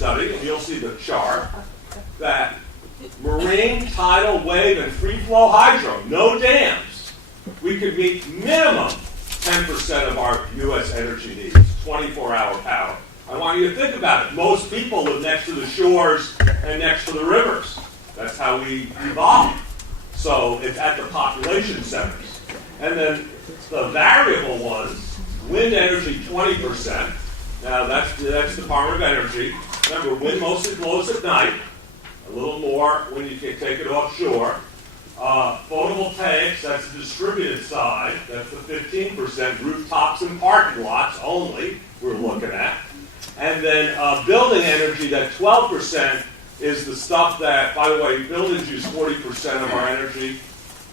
study, and you'll see the chart, that marine, tidal, wave, and free flow hydro, no dams, we could meet minimum 10% of our U.S. energy needs, 24-hour power. I want you to think about it. Most people live next to the shores and next to the rivers. That's how we evolved. So it's at the population centers. And then the variable ones, wind energy 20%. Now that's Department of Energy. Remember, wind mostly blows at night. A little more when you can take it offshore. Photovoltaics, that's the distributed side. That's the 15%. Rooftops and parking lots only we're looking at. And then building energy, that 12% is the stuff that, by the way, buildings use 40% of our energy.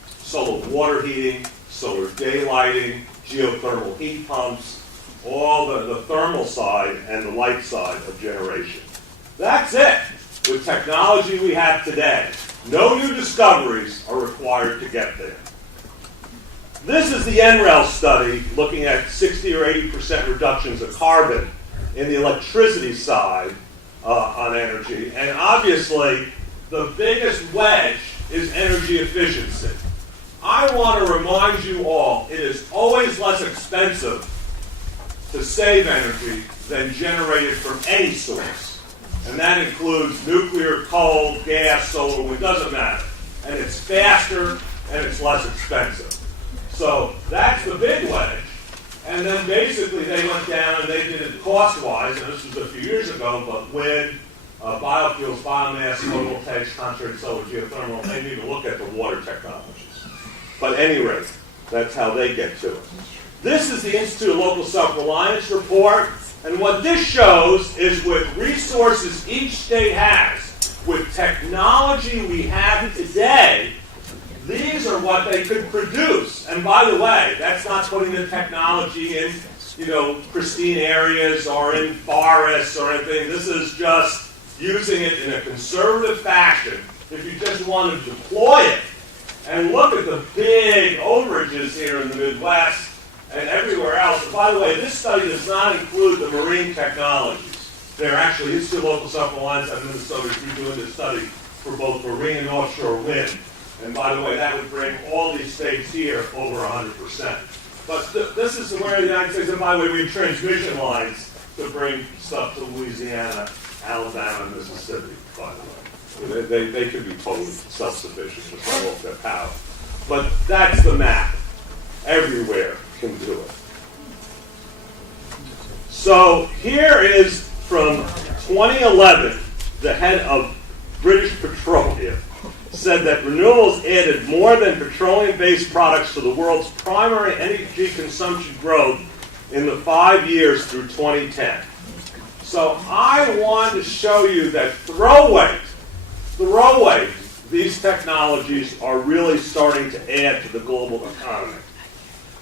Solar water heating, solar daylighting, geothermal heat pumps, all the thermal side and the light side of generation. That's it. With technology we have today, no new discoveries are required to get there. This is the NREL study looking at 60 or 80% reductions of carbon in the electricity side on energy. And obviously, the biggest wedge is energy efficiency. I want to remind you all, it is always less expensive to save energy than generate it from any source. And that includes nuclear, coal, gas, solar, wind, doesn't matter. And it's faster and it's less expensive. So that's the big wedge. And then basically they went down and they did it cost-wise, and this was a few years ago, but wind, biofuels, biomass, photovoltaics, concentrated solar, geothermal, they need to look at the water technologies. But at any rate, that's how they get to it. This is the Institute of Local Self-Reliance report, and what this shows is with resources each state has, with technology we have today, these are what they could produce. And by the way, that's not putting the technology in, pristine areas or in forests or anything. This is just using it in a conservative fashion if you just want to deploy it. And look at the big overages here in the Midwest and everywhere else. And by the way, this study does not include the marine technologies. They're actually Institute of Local Self-Reliance and Minnesota is doing this study for both marine and offshore wind. And by the way, that would bring all these states here over 100%. But this is where the United States, and by the way, we have transmission lines to bring stuff to Louisiana, Alabama, and Mississippi, by the way. They could be totally self-sufficient just by off their power. But that's the map. Everywhere can do it. So here is from 2011, the head of British Petroleum said that renewables added more than petroleum-based products to the world's primary energy consumption growth in the 5 years through 2010. So I want to show you that throw weight, these technologies are really starting to add to the global economy.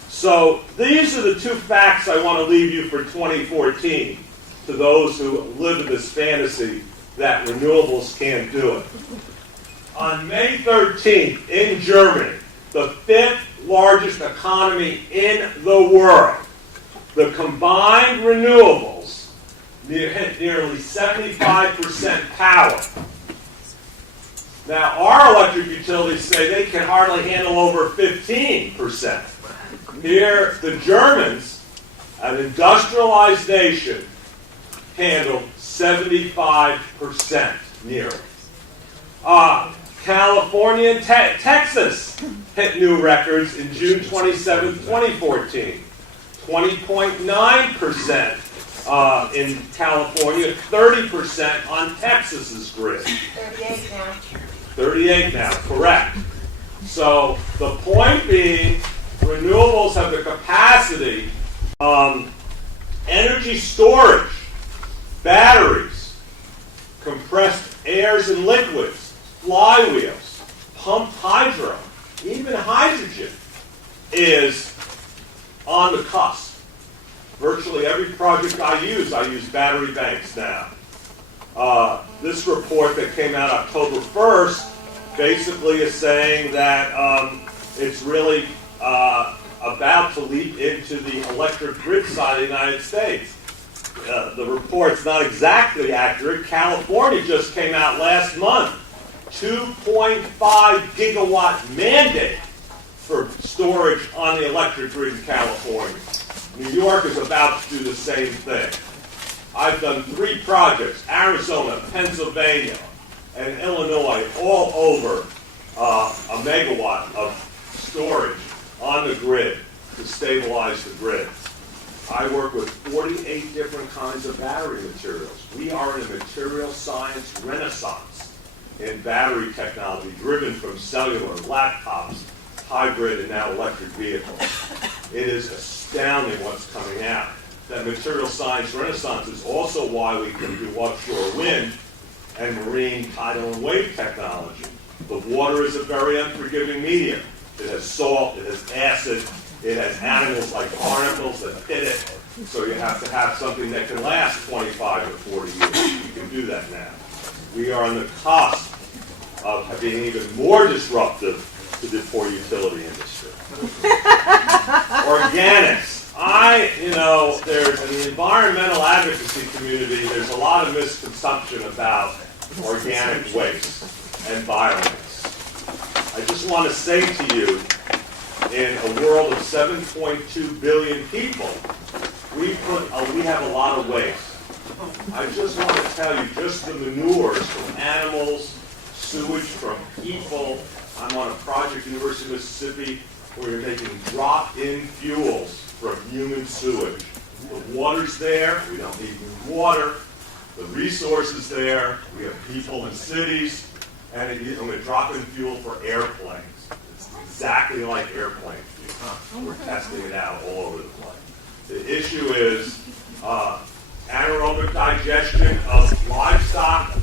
So these are the two facts I want to leave you for 2014 to those who live in this fantasy that renewables can't do it. On May 13th, in Germany, the 5th largest economy in the world, the combined renewables hit nearly 75% power. Now, our electric utilities say they can hardly handle over 15%. Here, the Germans, an industrialized nation, handled 75% nearly. California and Texas hit new records in June 27, 2014. 20.9% in California, 30% on Texas's grid. 38 now. 38 now, correct. So the point being, renewables have the capacity, energy storage, batteries, compressed airs and liquids, flywheels, pumped hydro, even hydrogen is on the cusp. Virtually every project I use battery banks now. This report that came out October 1st basically is saying that it's really about to leap into the electric grid side of the United States. the report's not exactly accurate. California just came out last month. 2.5 gigawatt mandate for storage on the electric grid in California. New York is about to do the same thing. I've done 3 projects, Arizona, Pennsylvania, and Illinois, all over a megawatt of storage on the grid to stabilize the grid. I work with 48 different kinds of battery materials. We are in a material science renaissance in battery technology, driven from cellular, laptops, hybrid, and now electric vehicles. It is astounding what's coming out. That material science renaissance is also why we can do offshore wind and marine tidal and wave technology. The water is a very unforgiving medium. It has salt, it has acid, it has animals like barnacles that hit it, so you have to have something that can last 25 or 40 years. You can do that now. We are on the cusp of being even more disruptive to the poor utility industry. Organics. There's in the environmental advocacy community, there's a lot of misconception about organic waste and biomass. I just want to say to you, in a world of 7.2 billion people, we have a lot of waste. I just want to tell you, just the manures from animals, sewage from people. I'm on a project at the University of Mississippi where you're making drop-in fuels from human sewage. The water's there, we don't need new water. The resources there, we have people in cities, and I'm going to drop in fuel for airplanes. It's exactly like airplane fuel. We're testing it out all over the place. The issue is anaerobic digestion of livestock